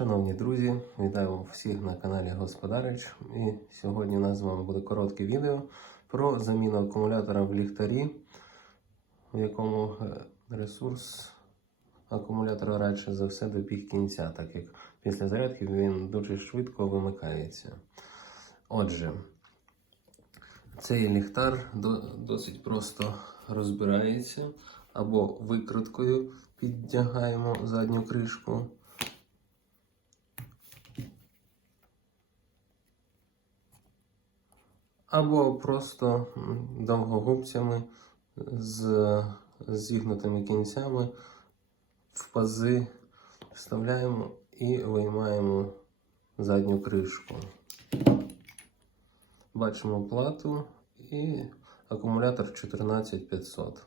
Шановні друзі, вітаю всіх на каналі Господарич. І сьогодні у нас з вами буде коротке відео про заміну акумулятора в ліхтарі, в якому е, ресурс акумулятора радше за все добіг кінця, так як після зарядки він дуже швидко вимикається. Отже, цей ліхтар досить просто розбирається або викруткою підтягаємо задню кришку. Або просто довгогубцями з зігнутими кінцями в пази вставляємо і виймаємо задню кришку. Бачимо плату і акумулятор 14500.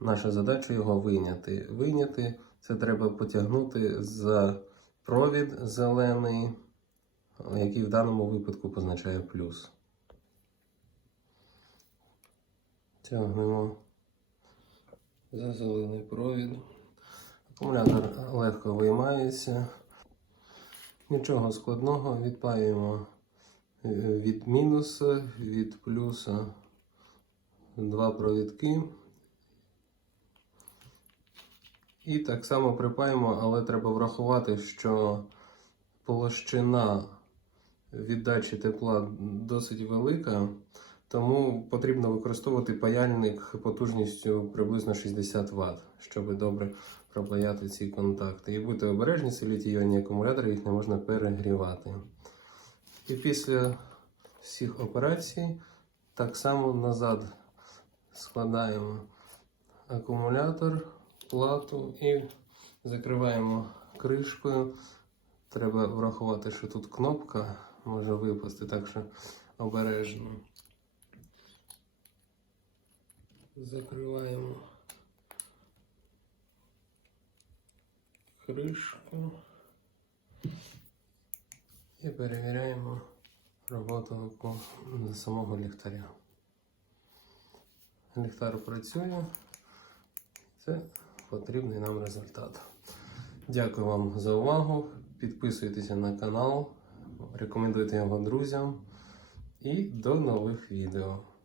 Наша задача його вийняти. Вийняти це треба потягнути за провід зелений, який в даному випадку позначає плюс. Тягнемо за зелений провід. Акумулятор легко виймається. Нічого складного, відпаюємо е, від мінуса, від плюса два провідки. І так само припаємо, але треба врахувати, що площина віддачі тепла досить велика, тому потрібно використовувати паяльник потужністю приблизно 60 Вт, щоб добре пропаяти ці контакти. І будьте обережні, це літій-іонні акумулятори, їх не можна перегрівати. І після всіх операцій так само назад складаємо акумулятор, плату і закриваємо кришкою. Треба врахувати, що тут кнопка може випасти, так що обережно. Закриваємо кришку і перевіряємо роботу самого ліхтаря. Ліхтар працює. Це потрібний нам результат. Дякую вам за увагу. Підписуйтеся на канал, рекомендуйте його друзям і до нових відео.